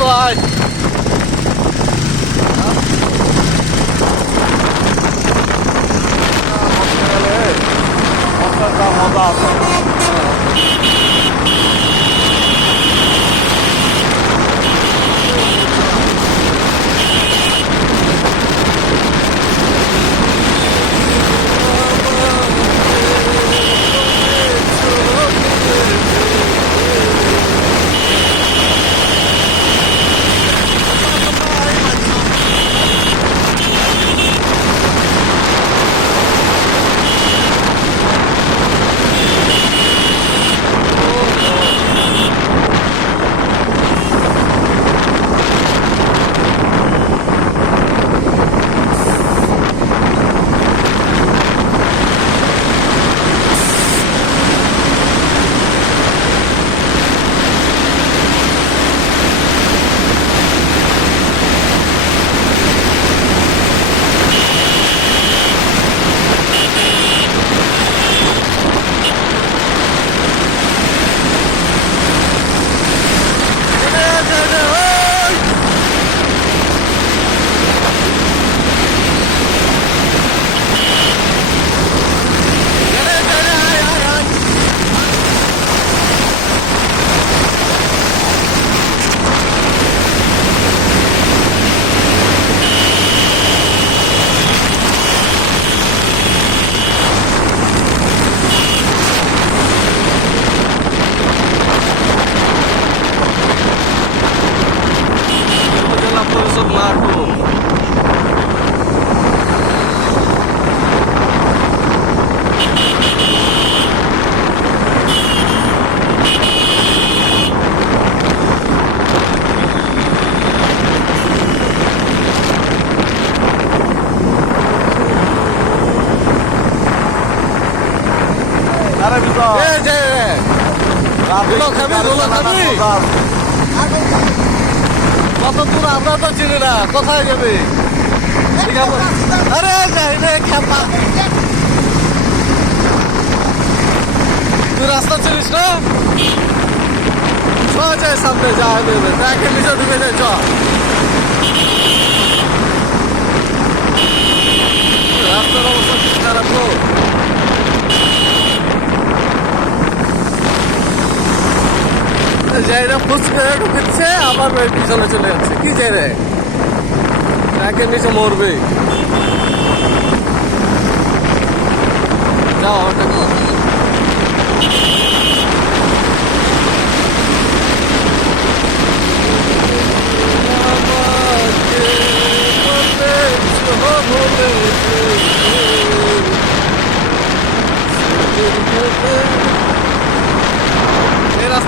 দোস্ত আয়। মজা আছে। কত দূর আমরা তো চিনি না, কোথায় যাবে? আরে তুই রাস্তা চিনিস না? যায় সামনে যা ব্যাগের নিচে ঢুকে যায়। চ রাস্তার অবস্থা খুব খারাপ। যাইরা ফুচকা ঢুকেছে, আবার পিছনে চলে যাচ্ছে। কি যাই রে, ব্যাগের নিচে মরবে। যাও ওটা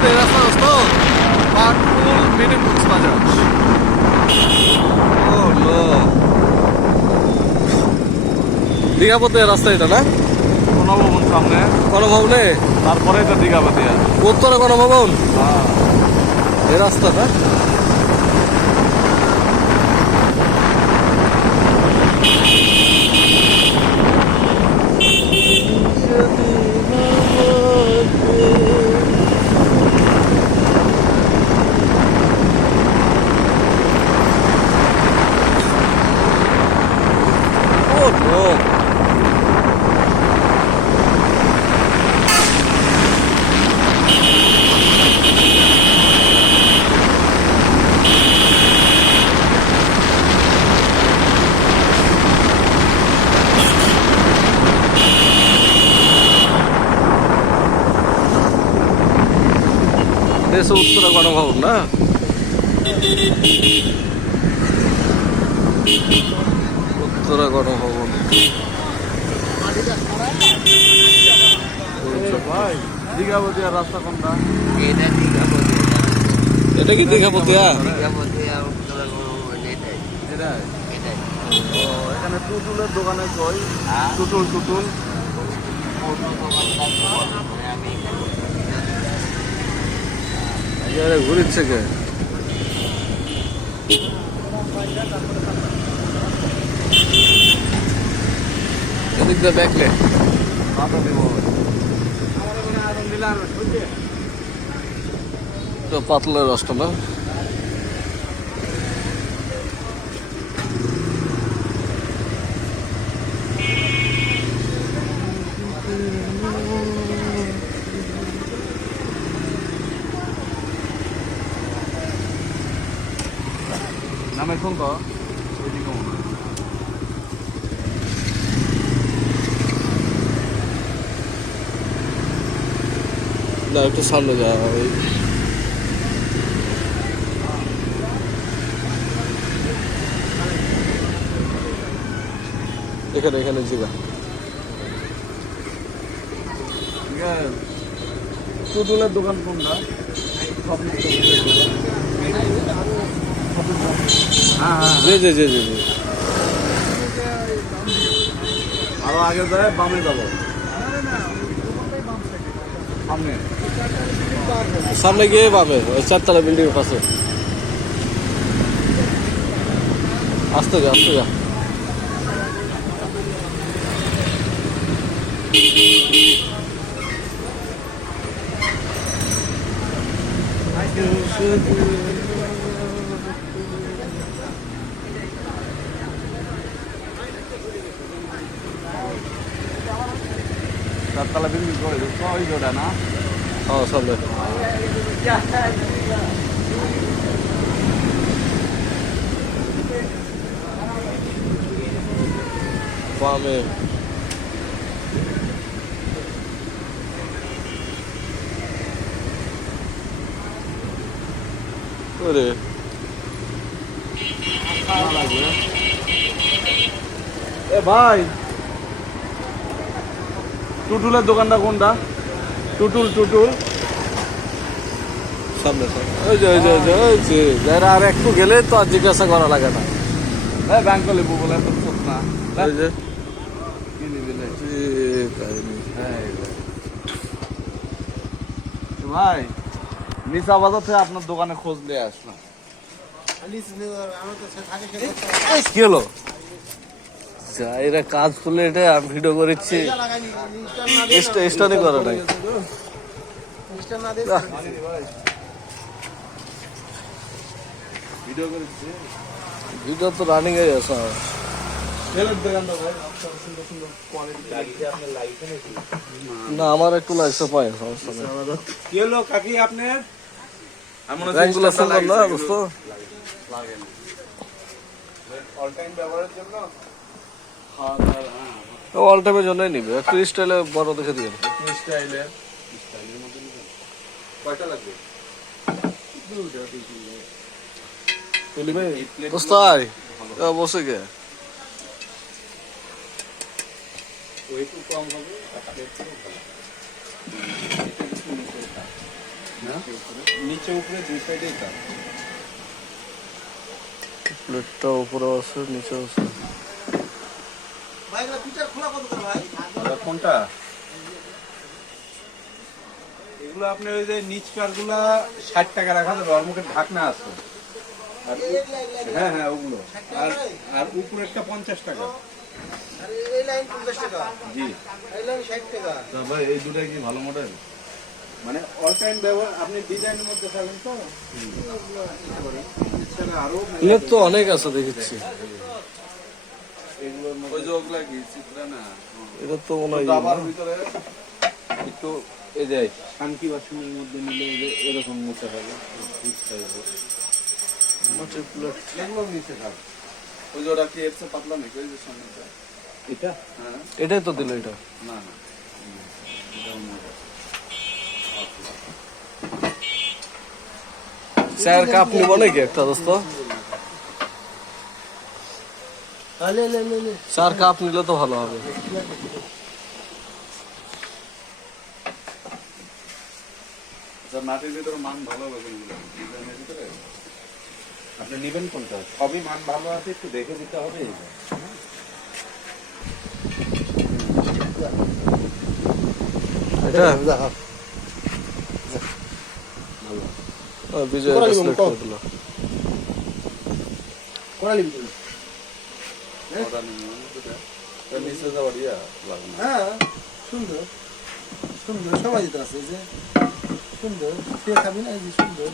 এই রাস্তা দোস্ত পাটকুল মিনি কক্সবাজার। দীঘাপতি রাস্তা এটা না? গণভবন সামনে, গণভবনে তারপরে এটা দীঘাপতি উত্তরে গণভবন। এই রাস্তাটা উত্তরা গণভবন না? উত্তরা গণভবন। দীঘাপতিয়া রাস্তা কোনটা? এটা কি দীঘাপতিয়া? এখানে টুটুলের দোকানে কই? টুটুল ঘুরিচ্ছে কে? এদিক দিয়ে দেখলে পাতলের রসটা না? নামে কোন তো ওইদিকে মনে হয়। না একটু সামনে যা ওই এখানে এখানে জিগা টুটুলের দোকান কোনটা? হ্যাঁ হ্যাঁ জি জি জি জি জি আরো আগে যায় বামে যাবো সামনে সামনে গিয়ে পাবে ওই চারতলা বিল্ডিং এর পাশে আসতে যা আসতে যা চারতলা বিল্ডিং করে ওই জোড়া না হ্যাঁ সামনে বামে ওরে এ ভাই টুটুলের দোকানটা কোনটা? টুটুল টুটুল সামনে সামনে ওই যে ওই যে ওই যে ওই যে যারা আর একটু গেলে তো আর জিজ্ঞাসা করা লাগে না হ্যাঁ ব্যাংক লেবু বলে তো চোখ না ওই যে কি নিবি রে? কাহিনী হ্যাঁ এই যে। ভাই নিচা বাজার থেকে আপনার দোকানে খোঁজ নিয়ে আসলাম। কি হলো যা এরা কাজ করলে এটা আমি ভিডিও করেছি স্টানি করে নাই ভিডিও করেছি ভিডিও তো রানিং এ আছে ছেলের দোকানটা ভাই সুন্দর সুন্দর কোয়ালিটি না আমার একটু লাগছে পাই সমস্যা নেই কি হলো কাকি আপনার? এমন র্যাঙ্কগুলো সুন্দর না দোস্ত লাগে অল টাইম ব্যবহারের জন্য অল টাইমের জন্যই নিবে একটু স্টাইলে বড় দেখে দিবেন স্টাইলের মধ্যে নিবেন কয়টা লাগবে? দোস্ত আয় বসে গে ওয়েটও কম হবে নিচে উপরে দুই সাইডেই কাজ প্লেটটা উপরে আছে নিচে আছে কোনটা? এগুলো আপনি ওই যে নিচ কারগুলা 60 টাকা রাখা যাবে ওর মুখে ঢাকনা আছে আর হ্যাঁ হ্যাঁ ওগুলো আর আর উপরেরটা 50 টাকা জি ভাই এই দুটাই কি ভালো মডেল? মানে অল টাইম ব্যবহার আপনি ডিজাইনের মধ্যে থাকেন তো এছাড়া আরো প্লেট তো অনেক আছে দেখেছি এগুলোর মধ্যে ওই যে ওগুলা কি চিত্রা না এটা তো মনে হয় দাবার ভিতরে একটু এই যে শান্তি বাসনের মধ্যে নিলে এই যে এরকম নিতে হবে মাটির প্লেট এগুলো নিচে থাক ওই যে ওটা কি এর চেয়ে পাতলা নাকি ওই যে সামনেটা এটা হ্যাঁ এটাই তো দিল এটা না না এটা অন্য চায়ের কাপ নিব নাকি একটা দোস্ত চার কাপ নিলে তো ভালো হবে মাটির ভিতরে মান ভালো হবে কোনগুলো ডিজাইনের ভিতরে আপনি নেবেন কোনটা? সবই মান ভালো আছে একটু দেখে দিতে হবে এটা বিজয় সিলেক্ট করে দিল নিচে যাওয়ার ইয়া লাগবে না হ্যাঁ সুন্দর সুন্দর সবাই যেতে আছে যে সুন্দর সে খাবি না এই যে সুন্দর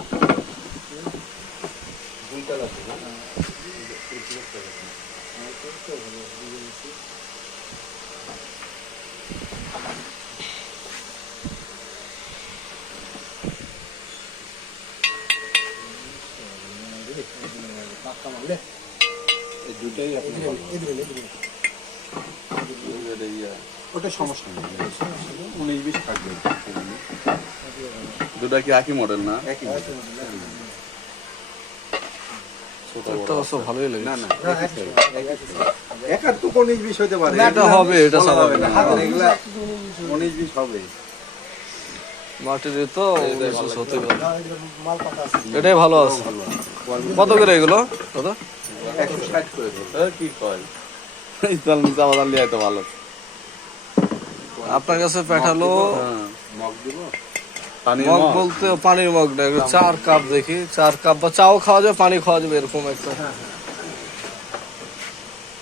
দুইটা লাগবে না পাক্কা মারলে এই দুটাই আপনি বলুন। ওটা সমস্যা নেই 19-20 থাকবে দুটা কি একই মডেল না? একই এটা অবশ্য ভালোই লাগে না না একার তো 19-20 হতে পারে এটা হবে, এটা বলা স্বাভাবিক। যাবে না। হাতের এগুলা 19-20 হবে মাটির তো 19 হতে পারে। মাল পাতা আছে এটাই ভালো আছে। কত করে এগুলো দাদা? 160 করে দেবো। কি কয় ইতাল নিচা বাজার লিয়ে তো ভালো। আপনার কাছে পাঠালো হ্যাঁ মগ দিব পানি মগ বলতে পানির মগ না, এগুলো 4 কাপ দেখি, 4 কাপ বা চাও খাওয়া যাবে, পানি খাওয়া যাবে, এরকম একটা।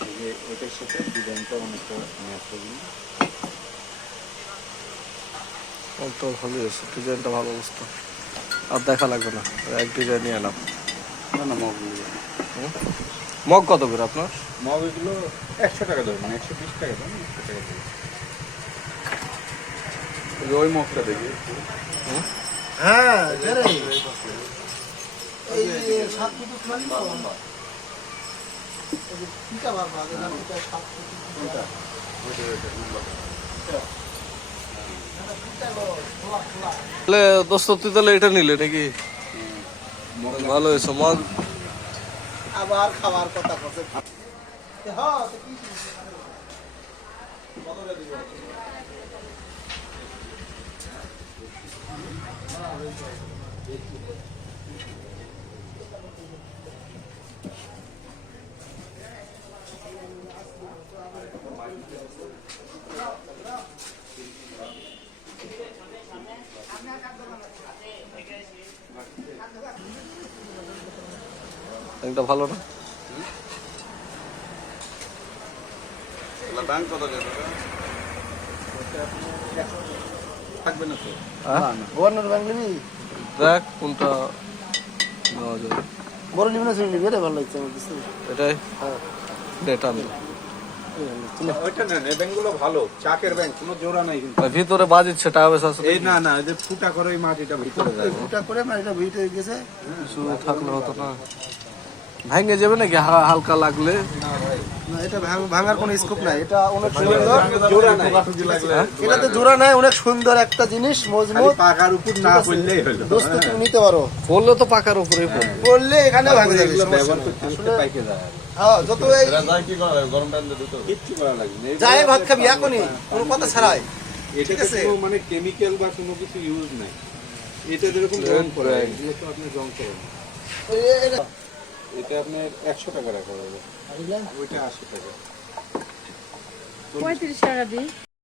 এই যে এটার সাথে ডিজাইনটা অনেকটা ম্যাচ হবে ওটা ভালোই আছে, ডিজাইনটা ভালো অবস্থা। আর দেখা লাগবে না, এক ডিজাইন নিয়ে এলাম। না না মগ মগ কত করে আপনার? মগ এগুলো 100 টাকা দেবো মানে 120 টাকা দাম 100 টাকা দেবো ওই মগটা দেখি। হ্যাঁ রে এই 7 ফুট মাল তো এই যে পিটা বাবা এটা 7 ফুট তাহলে দোস্ত তুই তাহলে এটা নিলে নাকি? ভালো হয়েছে মগ। আবার খাবার কথা কথা হ্যাঁ তো কি এটা ভালো না? দাম কত করে? থাকবে না তো হ্যাঁ? গভর্নর ব্যাংক নিবি দেখ কোনটা নেওয়া যাবে। বড় নিবি না ছোট নিবি এটা ভালো লাগছে আমার কাছে এটাই এটা আনবো। ওইটা না এই ব্যাংকগুলো ভালো চাকের ব্যাংক কোনো জোড়া নাই কিন্তু আর ভিতরে বাজিচ্ছে টাকা পয়সা আছে এই না না এই যে ফুটা করে ওই মাটিটা ভিতরে যায় ওটা করে মানে এটা ভিটে গেছে কিছু থাকলে হতো না, ভেঙে যাবে নাকি হালকা লাগলে? না এটা ভাঙার কোনো স্কোপ নাই, এটা অনেক সুন্দর, জোড়া নাই এটাতে জোড়া নাই, অনেক সুন্দর একটা জিনিস খালি মজবুত পাকার উপর না পড়লেই হলো দোস্ত তুমি নিতে পারো, পড়লে তো পাকার উপরেই পড়বে। বললে এখানে ভাঙে যাবে এগুলো সমস্যা ব্যবহার নেই। করতে করতে পাইকে যায় হ্যাঁ যত এই যাই কি করে গরম পানি দিয়ে দিতে? কিচ্ছু করা লাগবে না যায় ভাত খাবি এখনই কোনো কথা ছাড়াই, এটা ঠিক আছে? কোনো মানে কেমিক্যাল বা কোনো কিছু ইউজ নাই এটা যেরকম রং করে এগুলো তো আপনি রং করেন এটা আপনার 100 টাকা রাখা হবে ওইটা 80 টাকা 35 টাকা দিই।